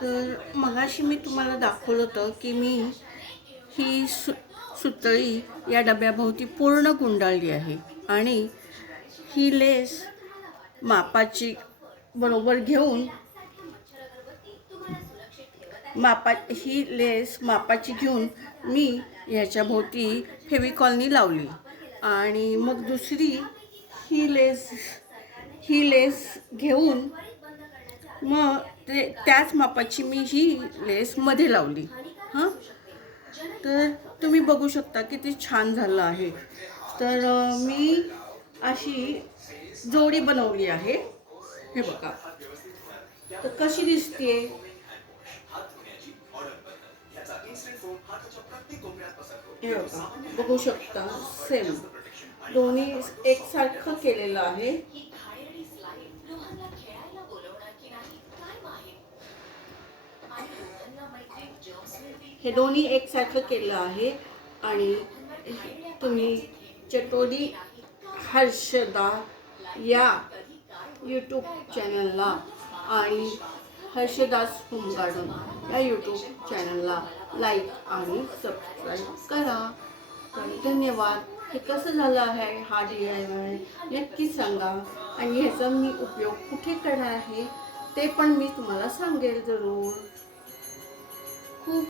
तर मगाशी मी तुम्हाला दाखवलं होतं की मी ही सुतळी या डब्याभोवती पूर्ण गुंडाळली आहे आणि ही लेस मापाची बरोबर घेऊन ही लेस मापाची घेऊन मी ह्याच्या भोवती फेविकॉलनी लावली आणि मग दुसरी ही लेस घेऊन मग त्याच मापाची मी ही लेस मध्ये लावली. हां, तर तुम्ही बघू शकता किती छान झालं आहे. तर मी अशी जोडी बनवली आहे. हे बघा तर कशी दिसते. हे बघा बघू शकता सेम दोन्ही एकसारखं केलेलं आहे. हे दोन्ही एकसारखं केलं आहे आणि तुम्ही चटोडी हर्षदा या यूट्यूब चॅनलला आणि हर्षदास होम गार्डन या यूट्यूब चॅनलला लाईक आणि सबस्क्राईब करा. तर धन्यवाद. हे कसं झालं आहे हा DIY नक्की सांगा आणि ह्याचा मी उपयोग कुठे करणार आहे ते पण मी तुम्हाला सांगेल जरूर. खूप